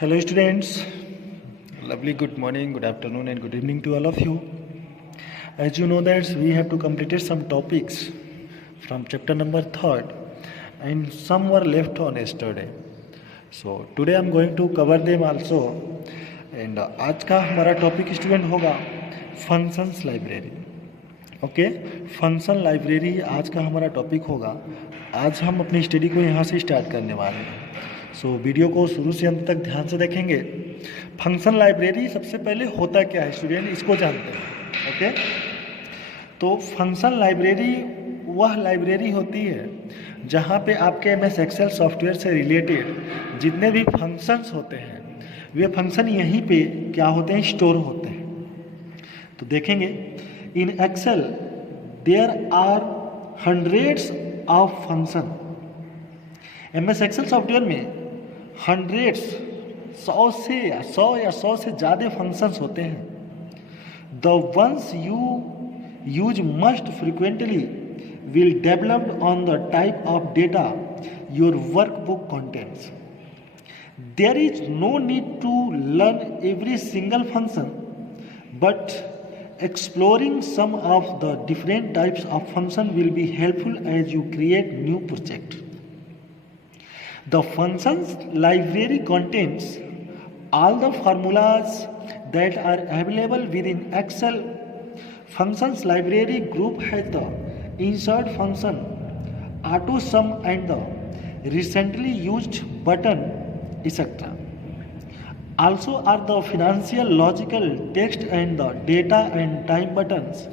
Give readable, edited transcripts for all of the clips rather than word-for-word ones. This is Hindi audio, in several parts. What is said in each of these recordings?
Hello students, lovely good morning, good afternoon and good evening to all of you. As you know that we have to complete some topics from chapter number 3rd and some were left on yesterday. So today I am going to cover them also and आज का हमारा टॉपिक स्टूडेंट होगा functions library. Okay, function library आज का हमारा टॉपिक होगा. आज हम अपनी स्टडी को यहाँ से स्टार्ट करने वाले हैं. सो वीडियो को शुरू से अंत तक ध्यान से देखेंगे. फंक्शन लाइब्रेरी सबसे पहले होता क्या है स्टूडेंट, इसको जानते हैं. ओके, तो फंक्शन लाइब्रेरी वह लाइब्रेरी होती है जहाँ पे आपके MS एक्सेल सॉफ्टवेयर से रिलेटेड जितने भी फंक्शंस होते हैं वे फंक्शन यहीं पे क्या होते हैं, स्टोर होते हैं. तो देखेंगे in Excel there are hundreds of function. MS Excel software में हंड्रेड्स, 100 से ज़्यादा फंक्शंस होते हैं. The ones you use most frequently will developed on the type of data your workbook contents. There is no need to learn every single function, but exploring some of the different types of function will be helpful as you create new project. The functions library contains all the formulas that are available within Excel. Functions library group has the insert function, auto sum and the recently used button, etc. Also are the financial, logical, text and the data and time buttons.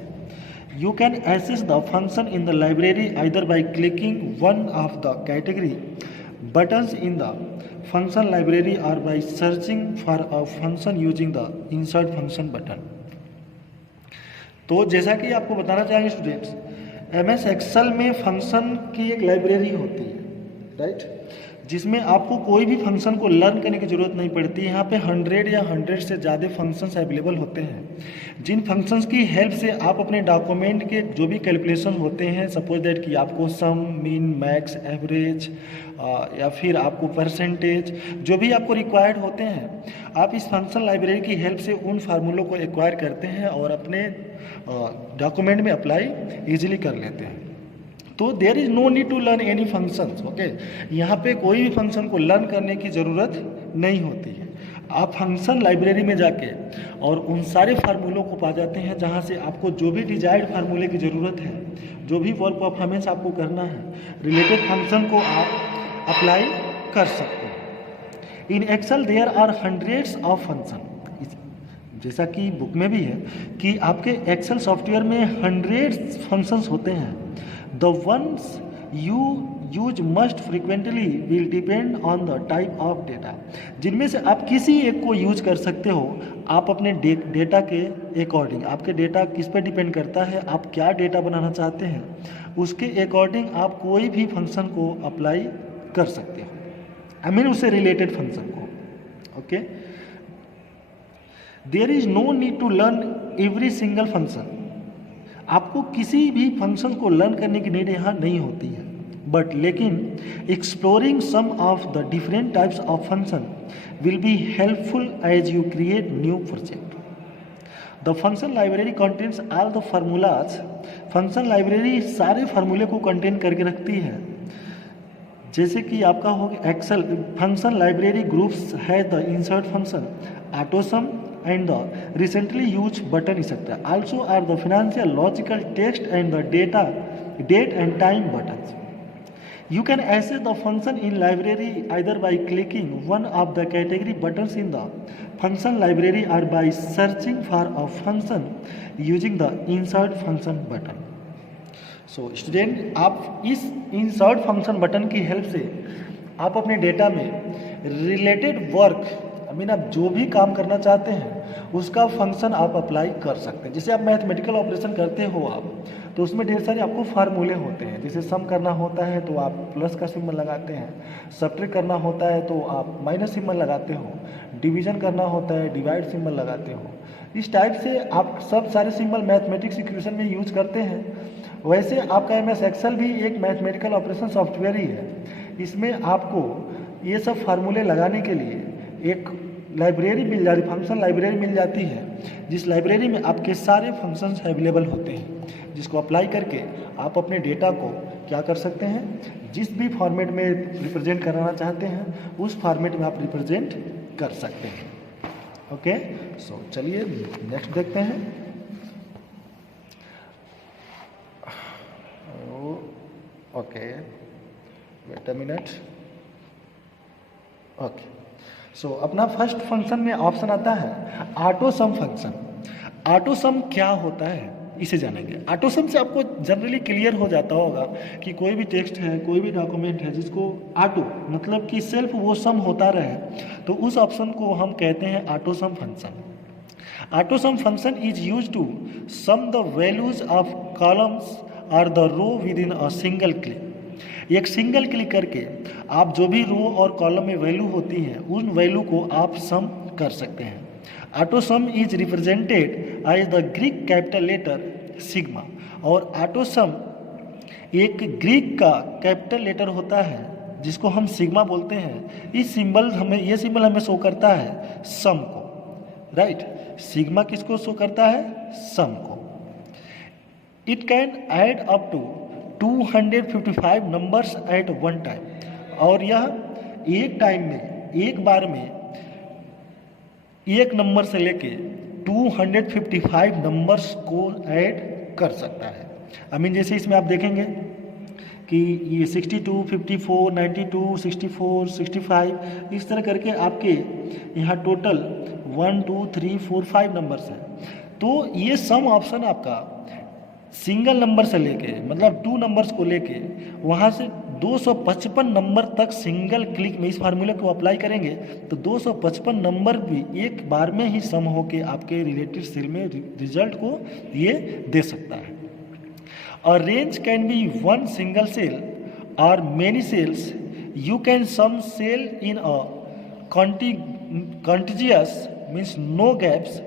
You can access the function in the library either by clicking one of the category buttons in the function library or by searching for a function using the insert function button. तो जैसा कि आपको बताना चाहेंगे स्टूडेंट्स, MS एक्सेल में फंक्शन की एक लाइब्रेरी होती है, राइट, जिसमें आपको कोई भी फंक्शन को लर्न करने की ज़रूरत नहीं पड़ती. यहाँ पे 100 या 100 से ज़्यादा फंक्शंस अवेलेबल होते हैं, जिन फंक्शंस की हेल्प से आप अपने डॉक्यूमेंट के जो भी कैलकुलेशन होते हैं, सपोज दैट कि आपको सम, मीन, मैक्स, एवरेज या फिर आपको परसेंटेज, जो भी आपको रिक्वायर्ड होते हैं, आप इस फंक्शन लाइब्रेरी की हेल्प से उन फार्मूलों को एक्वायर करते हैं और अपने डॉक्यूमेंट में अप्लाई ईजिली कर लेते हैं. तो there is no need to learn any functions. Okay, यहाँ पे कोई भी फंक्शन को लर्न करने की ज़रूरत नहीं होती है. आप फंक्शन लाइब्रेरी में जाके और उन सारे फार्मूलों को पा जाते हैं जहाँ से आपको जो भी डिजायर्ड फार्मूले की ज़रूरत है, जो भी वर्क परफॉर्मेंस आपको करना है, रिलेटेड फंक्शन को आप अप्लाई कर सकते हैं. In Excel there are hundreds of function. जैसा कि बुक में भी है कि आपके एक्सेल सॉफ्टवेयर में हंड्रेड्स फंक्शंस होते हैं. The ones you use most frequently will depend on the type of data. जिनमें से आप किसी एक को यूज कर सकते हो. आप अपने डेटा के अकॉर्डिंग, आपके डेटा किस पे डिपेंड करता है, आप क्या डेटा बनाना चाहते हैं, उसके अकॉर्डिंग आप कोई भी फंक्शन को अप्लाई कर सकते हो. आई मीन उससे रिलेटेड फंक्शन को. ओके, there is no need to learn every single function. आपको किसी भी फंक्शन को लर्न करने की नीड यहाँ नहीं होती है, बट लेकिन exploring some of the different types of function will be helpful as you create new project. The function library contains all the formulas. Function library सारे फार्मूले को कंटेन करके रखती है. जैसे कि आपका हो गया एक्सेल फंक्शन लाइब्रेरी ग्रुप्स है the insert function, auto some and the recently used button, etc. Also are the financial, logical, text and the date and time buttons. You can access the function in library either by clicking one of the category buttons in the function library or by searching for a function using the insert function button. So student, आप इस insert function button की हेल्प से आप अपने डेटा में रिलेटेड वर्क, आप जो भी काम करना चाहते हैं उसका फंक्शन आप अप्लाई कर सकते हैं. जैसे आप मैथमेटिकल ऑपरेशन करते हो आप, तो उसमें ढेर सारे आपको फार्मूले होते हैं. जैसे सम करना होता है तो आप प्लस का सिंबल लगाते हैं, सब्ट्रैक्ट करना होता है तो आप माइनस सिंबल लगाते हो, डिवीजन करना होता है डिवाइड सिंबल लगाते हो. इस टाइप से आप सब सारे सिंबल मैथमेटिक्स इक्वेशन में यूज करते हैं. वैसे आपका MS एक्सेल भी एक मैथमेटिकल ऑपरेशन सॉफ्टवेयर ही है. इसमें आपको ये सब फार्मूले लगाने के लिए एक लाइब्रेरी मिल जाती, फंक्शन लाइब्रेरी मिल जाती है, जिस लाइब्रेरी में आपके सारे फंक्शंस अवेलेबल होते हैं, जिसको अप्लाई करके आप अपने डेटा को क्या कर सकते हैं, जिस भी फॉर्मेट में रिप्रेजेंट कराना चाहते हैं उस फॉर्मेट में आप रिप्रेजेंट कर सकते हैं। ओके, सो चलिए नेक्स्ट देखते हैं। Okay, wait a minute. Okay, so अपना फर्स्ट फंक्शन में ऑप्शन आता है auto sum function. Auto sum क्या होता है इसे जानेंगे। ऑटो सम से आपको जनरली क्लियर हो जाता होगा कि कोई भी टेक्स्ट है, कोई भी डॉक्यूमेंट है जिसको ऑटो मतलब कि सेल्फ वो सम होता रहे, तो उस ऑप्शन को हम कहते हैं auto sum function. Auto sum function is use to sum the values of columns और the row within a single click. एक सिंगल क्लिक करके आप जो भी रो और कॉलम में वैल्यू होती हैं उन वैल्यू को आप सम कर सकते हैं। Auto sum is represented as the Greek capital letter sigma, और ऑटो सम एक ग्रीक का कैपिटल लेटर होता है जिसको हम सिग्मा बोलते हैं। ये सिंबल हमें शो करता है सम को, राइट। सिग्मा किसको शो करता है, सम को। It can add up to 255 numbers at one time, और यह एक टाइम में, एक बार में एक नंबर से लेके 255 नंबर्स को ऐड कर सकता है। आई मीन जैसे इसमें आप देखेंगे कि ये 62, 54, 92, 64, 65 इस तरह करके आपके यहाँ टोटल 1, 2, 3, 4, 5 नंबर्स हैं। तो ये सम ऑप्शन आपका सिंगल नंबर से लेके मतलब 2 नंबर्स को लेके वहाँ से 255 नंबर तक सिंगल क्लिक में इस फार्मूले को अप्लाई करेंगे तो 255 नंबर भी एक बार में ही सम होके आपके रिलेटेड सेल में रिजल्ट को ये दे सकता है। और range can be one single cell or many cells. You can sum cell in a contiguous means no gaps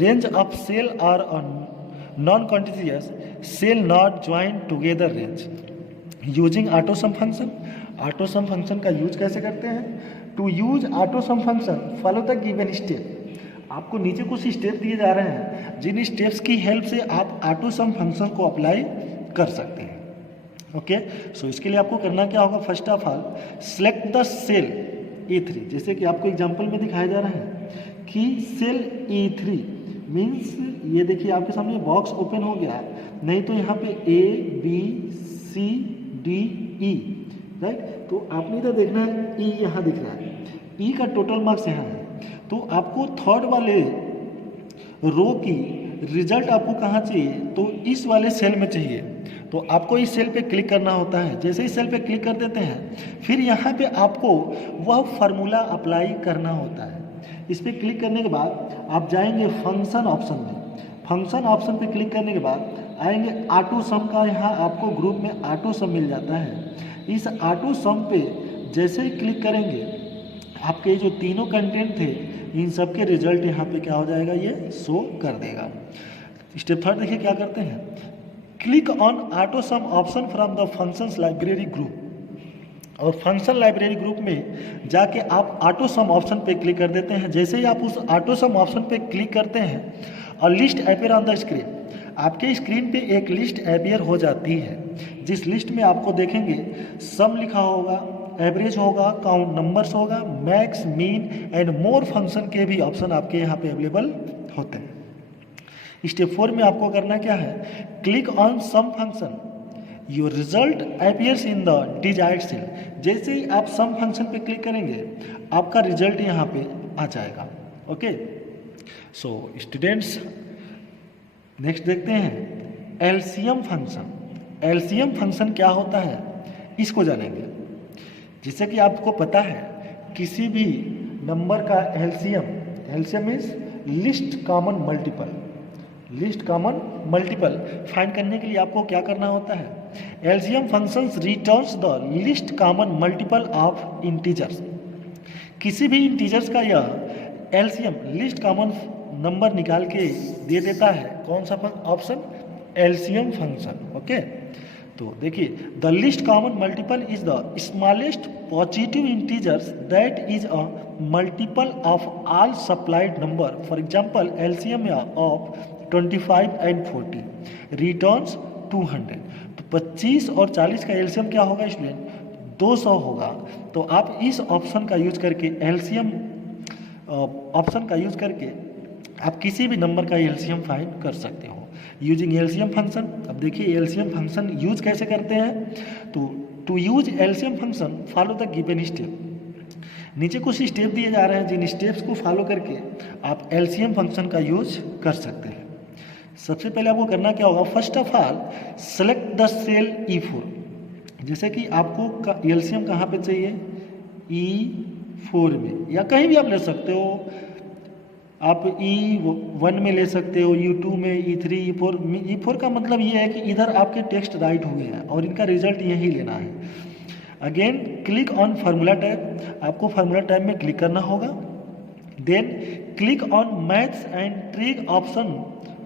range of cell or a non-contiguous cell not joined together range using auto sum function। auto sum function का यूज कैसे करते हैं? To use auto sum function follow the given step. आपको नीचे कुछ स्टेप दिए जा रहे हैं जिन स्टेप्स की हेल्प से आप auto sum function को अप्लाई कर सकते हैं। ओके, सो इसके लिए आपको करना क्या होगा? First of all select the cell A3, जैसे कि आपको एग्जांपल में दिखाया जा रहा है कि सेल A3 मीन्स ये देखिए आपके सामने बॉक्स ओपन हो गया है, नहीं तो यहाँ पे A B C D E, right. तो आपने इधर देखना है E यहाँ दिख रहा है, E का टोटल मार्क्स यहाँ है। तो आपको थर्ड वाले रो की रिजल्ट आपको कहाँ चाहिए? तो इस वाले सेल में चाहिए। तो आपको इस सेल पे क्लिक करना होता है। जैसे इस सेल पे क्लिक कर देते हैं फिर यहाँ पे आपको वह फार्मूला अप्लाई करना होता है। इस पर क्लिक करने के बाद आप जाएंगे फंक्शन ऑप्शन में। फंक्शन ऑप्शन पे क्लिक करने के बाद आएंगे ऑटो सम का, यहाँ आपको ग्रुप में ऑटो सम मिल जाता है। इस ऑटो सम पे जैसे ही क्लिक करेंगे आपके जो तीनों कंटेंट थे इन सब के रिजल्ट यहाँ पे क्या हो जाएगा? ये शो कर देगा। स्टेप थर्ड देखिए क्या करते हैं, click on auto some option from the functions library group. और फंक्शन लाइब्रेरी ग्रुप में जाके आप ऑटो सम ऑप्शन पे क्लिक कर देते हैं। जैसे ही आप उस ऑटो सम ऑप्शन पे क्लिक करते हैं और list appear on the screen, आपके स्क्रीन पे एक लिस्ट अपीयर हो जाती है। जिस लिस्ट में आपको देखेंगे सम लिखा होगा, एवरेज होगा, काउंट नंबर्स होगा, max, mean and more function के भी ऑप्शन आपके यहाँ पे अवेलेबल होते हैं। स्टेप 4 में आपको करना क्या है, click on sum function, your result appears in the desired cell. जैसे ही आप सम फंक्शन पे क्लिक करेंगे आपका रिजल्ट यहाँ पे आ जाएगा। ओके, सो स्टूडेंट्स नेक्स्ट देखते हैं एलसीएम फंक्शन। एलसीएम फंक्शन क्या होता है इसको जानेंगे। जैसे कि आपको पता है किसी भी नंबर का LCM is list common multiple. List common multiple find करने के लिए आपको क्या करना होता है? LCM functions returns the list common multiple of integers. किसी भी इंटीजर्स का यह एलसीएम लिस्ट कॉमन नंबर निकाल के दे देता है। कौन सा ऑप्शन? LCM function. ओके, तो देखिए, the least common multiple is the smallest positive integers that is a multiple of all supplied number. For example LCM of 25 and 40 returns 200. तो 25 और 40 का एलसीएम क्या होगा स्टूडेंट? 200 होगा. तो आप इस ऑप्शन का यूज करके एलसीएम ऑप्शन का यूज करके आप किसी भी नंबर का एलसीएम फाइंड कर सकते हो यूजिंग एलसीएम फंक्शन. अब देखिए एलसीएम फंक्शन यूज कैसे करते हैं. तो to use LCM function follow the given step. नीचे कुछ स्टेप दिए जा रहे हैं, जिन स्टेप्स को फॉलो करके आप एलसीएम फंक्शन का यूज कर सकते हैं. सबसे पहले आपको करना क्या होगा, first of all select the cell E4. जैसे कि आपको एलसीएम कहाँ पे चाहिए, E4 में, या कहीं भी आप ले सकते हो. आप E1 में ले सकते हो, E2 में, E3, E4. E4 का मतलब ये है कि इधर आपके टेक्स्ट राइट हुए हैं और इनका रिजल्ट यही लेना है. Again click on formula tab. आपको फार्मूला टैब में क्लिक करना होगा. Then click on maths and trig option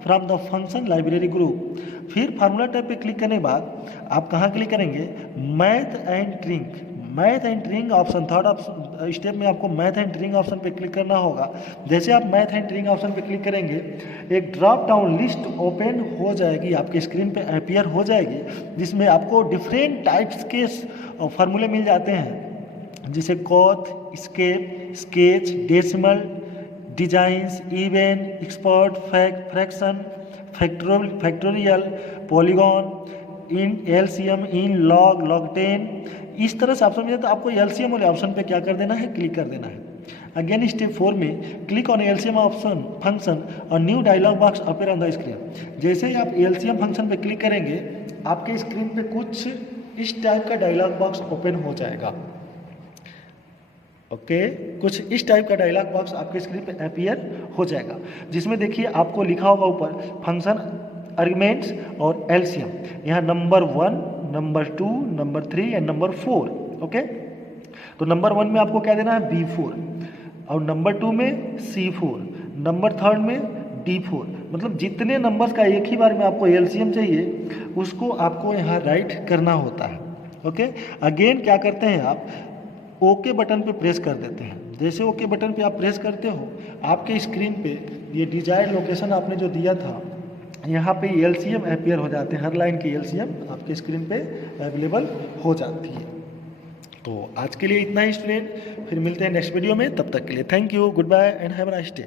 from the function library group. फिर फार्मूला टैब पे क्लिक करने के बाद आप कहाँ क्लिक करेंगे, math and trig. Math and trig option, third step में आपको मैथ एंड ट्रिक ऑप्शन पे क्लिक करना होगा. जैसे आप मैथ एंड ट्रिक ऑप्शन पे क्लिक करेंगे, एक ड्रॉप डाउन लिस्ट ओपन हो जाएगी, आपके स्क्रीन पे अपीयर हो जाएगी, जिसमें आपको डिफरेंट टाइप्स के फार्मूले मिल जाते हैं, जैसे कॉथ, स्केप, sketch, decimal, designs, even, expert, fraction, factorial, polygon, इन एलसीएम, इन लॉग, लॉग 10. इस तरह से ऑप्शन मिले तो आपको एलसीएम वाले ऑप्शन पे क्या कर देना है, क्लिक कर देना है. अगेन स्टेप 4 में click on LCM option function और new dialogue box appear on the screen. जैसे ही आप एलसीएम फंक्शन पे क्लिक करेंगे, आपके स्क्रीन पे कुछ इस टाइप का डायलॉग बॉक्स ओपन हो जाएगा. ओके, कुछ इस टाइप का डायलॉग बॉक्स आपके स्क्रीन पे अपीयर हो जाएगा, जिसमें देखिए आपको लिखा होगा ऊपर फंक्शन आर्गुमेंट्स और एलसीएम. यहाँ number 1, number 2, number 3 and number 4. Okay, तो नंबर 1 में आपको क्या देना है, B4, और नंबर 2 में C4, नंबर 3 में D4. मतलब जितने नंबर्स का एक ही बार में आपको एलसीएम चाहिए, उसको आपको यहाँ राइट करना होता है. ओके, अगेन क्या करते हैं, आप ओके बटन पे प्रेस कर देते हैं. जैसे ओके बटन पे आप प्रेस करते हो, आपके स्क्रीन पे ये डिजायर्ड लोकेशन आपने जो दिया था, यहाँ पे एलसीएम अपीयर हो जाते हैं. हर लाइन की एलसीएम आपके स्क्रीन पे अवेलेबल हो जाती है. तो आज के लिए इतना ही स्टूडेंट, फिर मिलते हैं नेक्स्ट वीडियो में. तब तक के लिए thank you, goodbye and have a nice day.